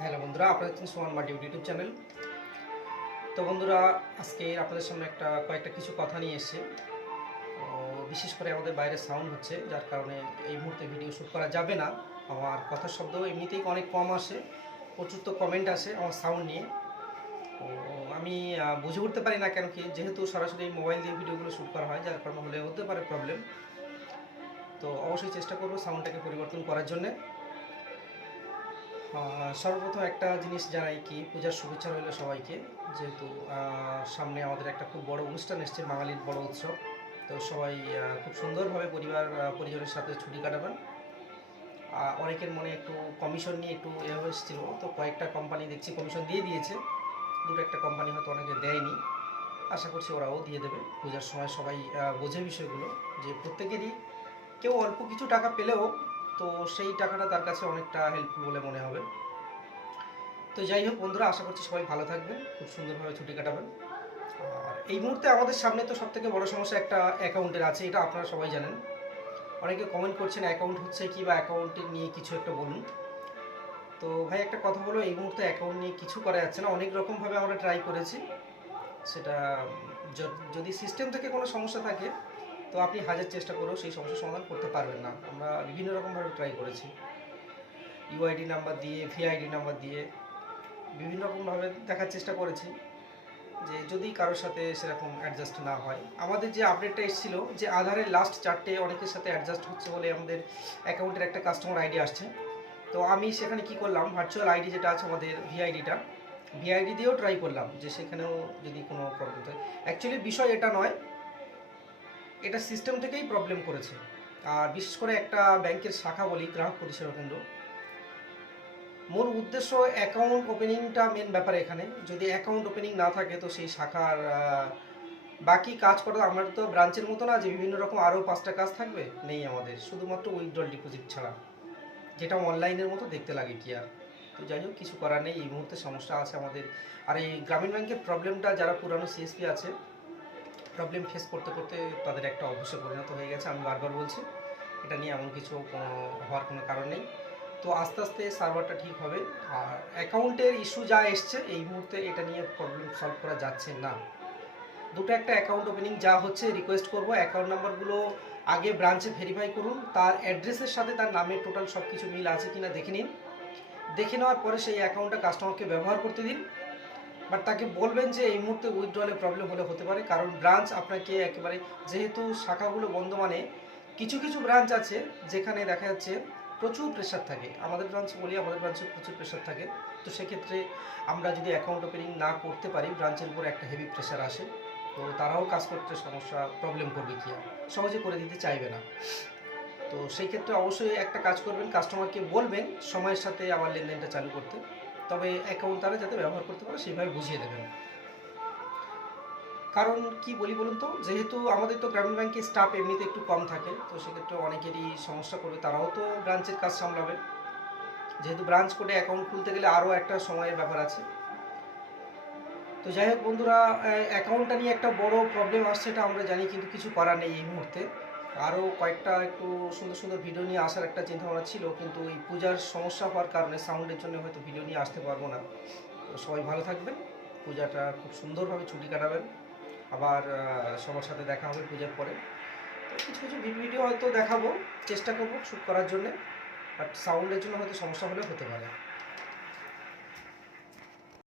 Hello বন্ধুরা, আপনারা দেখছেন সোমান মাল্টি ইউটিউব চ্যানেল। তো বন্ধুরা, আজকে আপনাদের সামনে একটা, কয়েকটা কিছু কথা নিয়ে এসেছি। বিশেষ করে আমাদের বাইরে সাউন্ড হচ্ছে, যার কারণে এই মুহূর্তে ভিডিও শ্যুট করা যাবে না। আমার কথার শব্দ এমনিতেই অনেক কম আসে, প্রচুর তো কমেন্ট আসে আমার সাউন্ড নিয়ে। আমি বুঝে উঠতে পারি না কেন কি, যেহেতু সরাসরি মোবাইল দিয়ে ভিডিওগুলো শ্যুট করা হয়, যার কারণে হলে হতে পারে প্রবলেম তো অবশ্যই চেষ্টা করব সাউন্ডটাকে পরিবর্তন করার জন্যে। সর্বপ্রথম একটা জিনিস জানাই কি, পূজার শুভেচ্ছা রইল সবাইকে। যেহেতু সামনে আমাদের একটা খুব বড় অনুষ্ঠান এসছে, বাঙালির বড় উৎসব। তো সবাই খুব সুন্দরভাবে পরিবার পরিজনের সাথে ছুটি কাটাবেন। অনেকের মনে একটু কমিশন নিয়ে একটু এ এসেছিল। তো কয়েকটা কোম্পানি দেখছি কমিশন দিয়ে দিয়েছে। দুটো একটা কোম্পানি হয়তো অনেকে দেয়নি। আশা করছি ওরাও দিয়ে দেবে। পূজার সময় সবাই বোঝে বিষয়গুলো যে প্রত্যেকেরই কেউ অল্প কিছু টাকা পেলেও তো সেই টাকাটা তার কাছে অনেকটা হেল্পফুল বলে মনে হবে। তো যাই হোক বন্ধুরা, আশা করছি সবাই ভালো থাকবেন, খুব সুন্দরভাবে ছুটি কাটাবেন। আর এই মুহূর্তে আমাদের সামনে তো সব থেকে বড় সমস্যা একটা অ্যাকাউন্টের আছে, এটা আপনারা সবাই জানেন। অনেকে কমেন্ট করছেন অ্যাকাউন্ট হচ্ছে কি বা অ্যাকাউন্টের নিয়ে কিছু একটা বলুন। তো ভাই, একটা কথা বলো, এই মুহূর্তে অ্যাকাউন্ট নিয়ে কিছু করা যাচ্ছে না, অনেক রকমভাবে আমরা ট্রাই করেছি। সেটা যদি সিস্টেম থেকে কোনো সমস্যা থাকে তো আপনি হাজার চেষ্টা করেও সেই সমস্যার সমাধান করতে পারবেন না। আমরা বিভিন্ন রকমভাবে ট্রাই করেছি। ইউআইডি নাম্বার দিয়ে ভিআইডি নাম্বার দিয়ে বিভিন্ন রকমভাবে দেখার চেষ্টা করেছি যে যদি কারোর সাথে সেরকম অ্যাডজাস্ট না হয়। আমাদের যে আপডেটটা এসেছিল যে আধারের লাস্ট চারটে অনেকের সাথে অ্যাডজাস্ট হচ্ছে বলে আমাদের অ্যাকাউন্টের একটা কাস্টমার আইডি আসছে। তো আমি সেখানে কি করলাম? ভার্চুয়াল আইডি যেটা আছে আমাদের ভিআইডিটা ভিআইডি দিয়েও ট্রাই করলাম যে সেখানেও যদি কোনো প্রবলেম থাকে অ্যাকচুয়ালি বিষয় এটা নয় এটা সিস্টেম থেকেই প্রবলেম করেছে। আর বিশেষ করে একটা ব্যাংকের শাখা বলি, গ্রাহক পরিষেবা কেন্দ্র। মূল উদ্দেশ্য অ্যাকাউন্ট ওপেনিংটা মেন ব্যাপার এখানে। যদি অ্যাকাউন্ট ওপেনিং না থাকে, তো সেই শাখার বাকি কাজ করা আমার তো ব্রাঞ্চের মতো না, যে বিভিন্ন রকম আরও পাঁচটা কাজ থাকবে, নেই আমাদের। শুধুমাত্র উইথড্রল ডিপোজিট ছাড়া। যেটা অনলাইনের মতো দেখতে লাগে কি আর। তো যাই হোক, কিছু করার নেই। এই মুহূর্তে সমস্যা আছে আমাদের। আর এই গ্রামীণ ব্যাংকের প্রবলেমটা যারা পুরানো সিএসপি আছে প্রবলেম ফেস করতে করতে তাদের একটা অভ্যাসে পরিণত হয়ে গেছে। আমি বারবার বলছি, এটা নিয়ে এমন কিছু হওয়ার কোনো কারণ নেই। তো আস্তে আস্তে সার্ভারটা ঠিক হবে। আর অ্যাকাউন্টের ইস্যু যা এসছে, এই মুহূর্তে এটা নিয়ে প্রবলেম সলভ করা যাচ্ছে না। দুটো একটা অ্যাকাউন্ট ওপেনিং যা হচ্ছে রিকোয়েস্ট করব। অ্যাকাউন্ট নাম্বারগুলো আগে ব্রাঞ্চে ভেরিফাই করুন। তার অ্যাড্রেসের সাথে তার নামের টোটাল সব কিছু মিল আছে কিনা দেখে নিন। দেখে নেওয়ার পরে সেই অ্যাকাউন্টটা কাস্টমারকে ব্যবহার করতে দিন। বাট তাকে বলবেন যে এই মুহূর্তে উইথড্রলে প্রবলেম হলে হতে পারে। কারণ ব্রাঞ্চ আপনাকে একেবারে যেহেতু শাখাগুলো বন্ধ মানে কিছু কিছু ব্রাঞ্চ আছে যেখানে দেখা যাচ্ছে প্রচুর প্রেশার থাকে। আমাদের ব্রাঞ্চ বলি, আমাদের ব্রাঞ্চে প্রচুর প্রেশার থাকে। তো সেক্ষেত্রে আমরা যদি অ্যাকাউন্ট ওপেনিং না করতে পারি ব্রাঞ্চের উপর একটা হেভি প্রেশার আসে। তো তারাও কাজ করতে সমস্যা প্রবলেম করবে কি আর? সহজে করে দিতে চাইবে না। তো সেই ক্ষেত্রে অবশ্যই একটা কাজ করবেন। কাস্টমারকে বলবেন সময়ের সাথে আমার লেনদেনটা চালু করতে। তবে অ্যাকাউন্ট তারা যাতে ব্যবহার করতে পারে, সেভাবে বুঝিয়ে দেবেন কারণ কি বলি বলুন তো, যেহেতু আমাদের তো গ্রামীণ ব্যাংকের স্টাফ এমনিতে একটু কম থাকে, তো সেক্ষেত্রে অনেকেরই সমস্যা করবে, তারাও তো ব্রাঞ্চের কাজ সামলাবে। যেহেতু ব্রাঞ্চ কোডে অ্যাকাউন্ট খুলতে গেলে আরও একটা সময়ের ব্যাপার আছে। তো যাই হোক বন্ধুরা অ্যাকাউন্টটা নিয়ে একটা বড় প্রবলেম আসছে, এটা আমরা জানি, কিন্তু কিছু করার নেই এই মুহূর্তে। আরও কয়েকটা একটু সুন্দর সুন্দর ভিডিও নিয়ে আসার একটা চিন্তাভাবনা ছিল, কিন্তু এই পূজার সমস্যা হওয়ার কারণে সাউন্ডের জন্য হয়তো ভিডিও নিয়ে আসতে পারব না। তো সবাই ভালো থাকবেন, পূজাটা খুব সুন্দরভাবে ছুটি কাটাবেন। আবার সবার সাথে দেখা হবে পূজার পরে। তো কিছু কিছু ভিডিও হয়তো দেখাবো, চেষ্টা করব শ্যুট করার জন্যে বাট সাউন্ডের জন্য হয়তো সমস্যা হলেও হতে পারে।